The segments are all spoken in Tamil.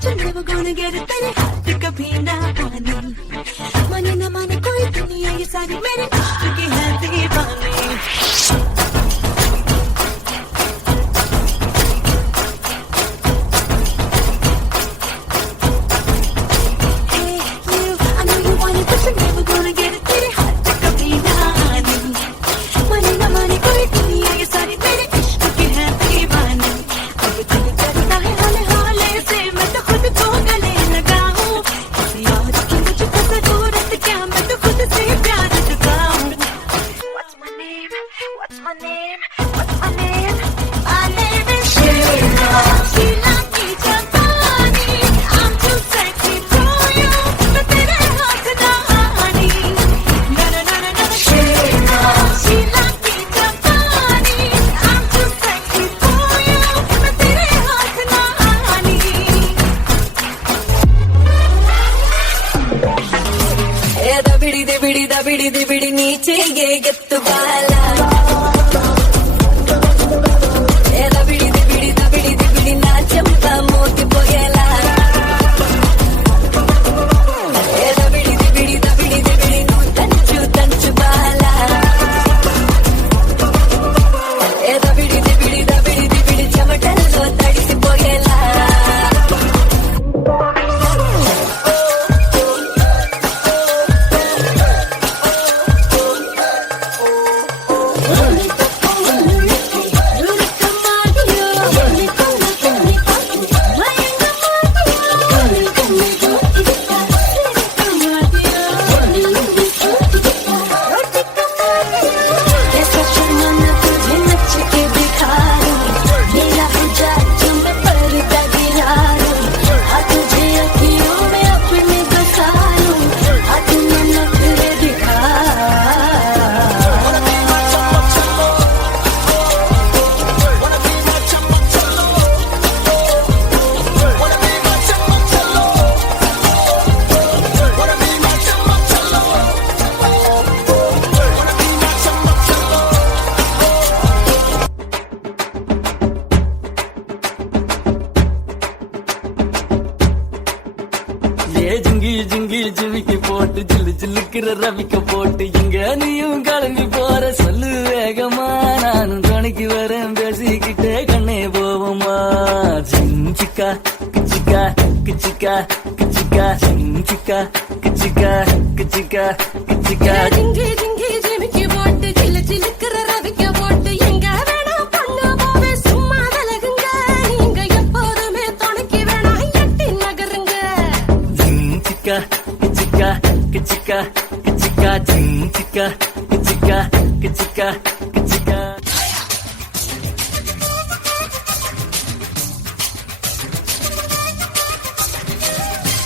but you're never gonna get it तेरे हाथ कभी ना पानी माने ना माने कोई दुनिया ये सारी मेरे इश्क की है दीवानी दिबिड़ी नीचे ये गित्त वाला दिबिड़ी दिबिड़ी दिबिड़ी दिबिड़ी नाचम्पा मोती पोयला दिबिड़ी दिबिड़ी दिबिड़ी दिबिड़ी नू तंचु तंचु बाला दिबिड़ी दिबिड़ी दिबिड़ी दिबिड़ी चमटल्लो तड़िसी पोयला जिंगी जिंगी जिमिக்கு போட்டு ஜில்லு ஜில்லுக்கிற ரவிக்க போட்டு இங்க நீயும் கிளம்பி போற சொல்லு வேகமா நானும் துணைக்கு வரேன் பேசிக்கிட்டே கண்ணே போவோமா சிக்கா கிச்சிக்கா கிச்சிக்கா கிச்சிக்கா சிக்கா கிச்சிக்கா கிச்சிக்கா கிச்சிக்கா जिंगी जिंगी जिमिக்கு போட்டு ஜில்லு ஜில்லுக்கிற ரவிக்க போட்டு எங்க வேணா பண்ண போவே சும்மா விலகுங்க நீங்க எப்போதுமே துணைக்கு வேணா எட்டி நகருங்க Kichika, kichika, kichika, kichika, kichika, kichika, kichika, kichika.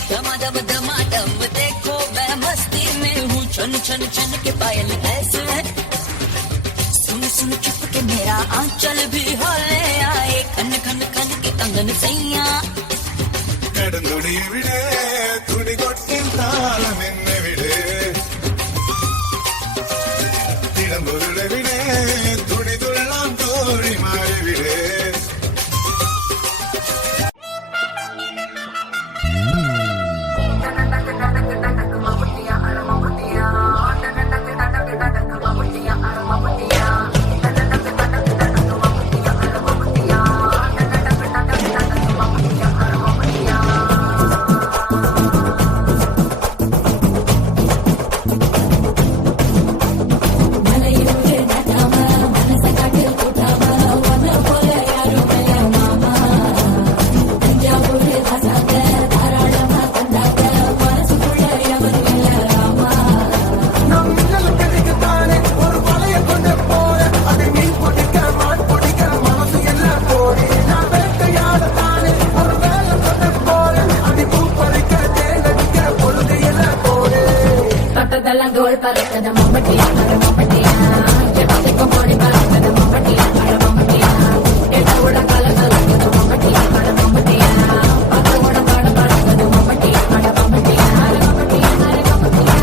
दमा दम दमा दम देखो मैं मस्ती में हूँ छन छन छन के पायल ऐसे सुन सुन चुप के मेरा आंचल भी होले आए खन खन खन के कंगन सैया கடந்தொடி விடு துடி கொட்டின் தாளம் என்ன விடு திடம்பொருளை விடு துடி துள்ளாம் தோழி மாறிவிடு dol para cada mamatia para mamatia jepte ko mori para cada mamatia para mamatia eta oda kala kala cada mamatia para mamatia pata oda para cada mamatia para mamatia para mamatia para mamatia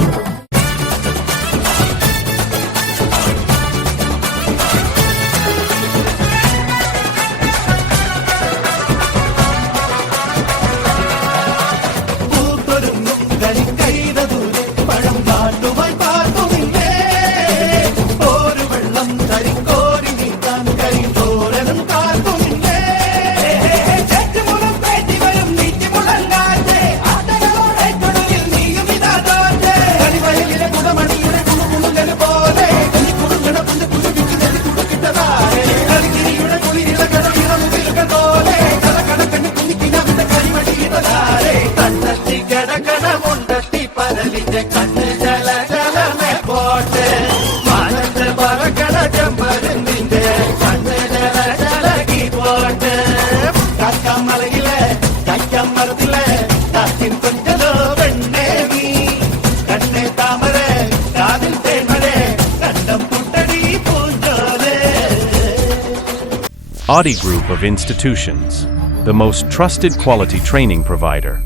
Audi Group of Institutions, the most trusted quality training provider.